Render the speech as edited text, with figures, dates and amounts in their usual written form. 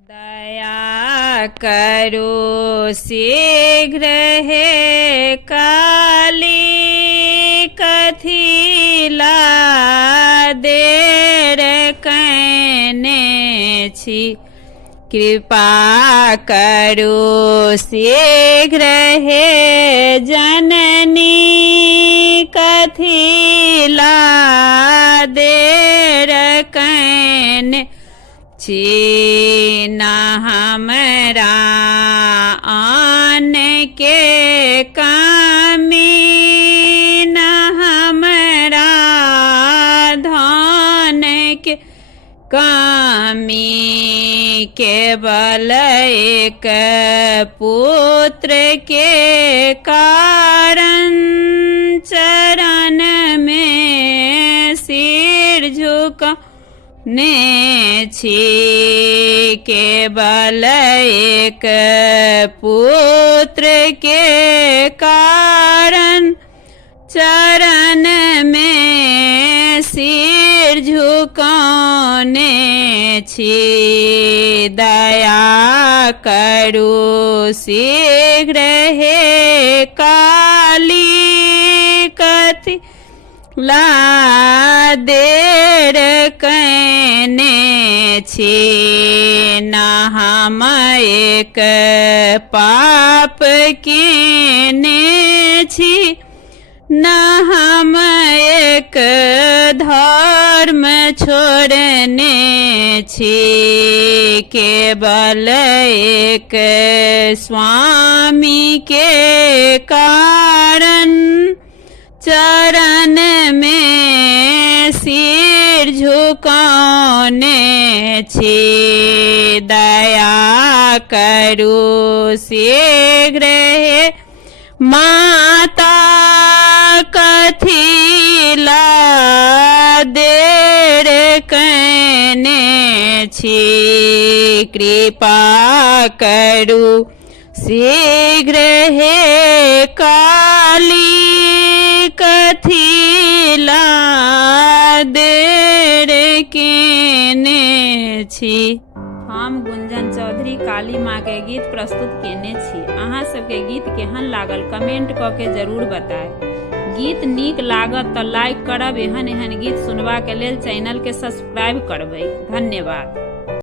दया करो शीघ्र हे काली, कथिला देर कने छी। कृपा करो शीघ्र हे जननी, कथिला देर कने छी। न हमरा आन के कामी, न हमरा धन के कामी, केवल एक पुत्र के कारण चरण में सिर झुका ने छी। केवल एक पुत्र के कारण चरण में सिर झुकाने छी। दया करो शीघ्र हे काली, कथिला देर कने छी। न हम एक पाप केने छी, न हम एक धर्म छोड़ने छी। केवल एक स्वामी के कारण चरण में सिर झुकाने छी। दया करो शीघ्र हे माता, कथिला देर कने छी। कृपा करो शीघ्र हे काली, कथिला देर केने छी। हम गुंजन चौधरी काली माँ के गीत प्रस्तुत केने छी। अहाँ सबके गीत केहन लागल कमेंट क के जरूर बताएं। गीत नीक लागत तो लाइक करब। एहन एहन गीत सुनबा के लेल चैनल के सब्सक्राइब करबै। धन्यवाद।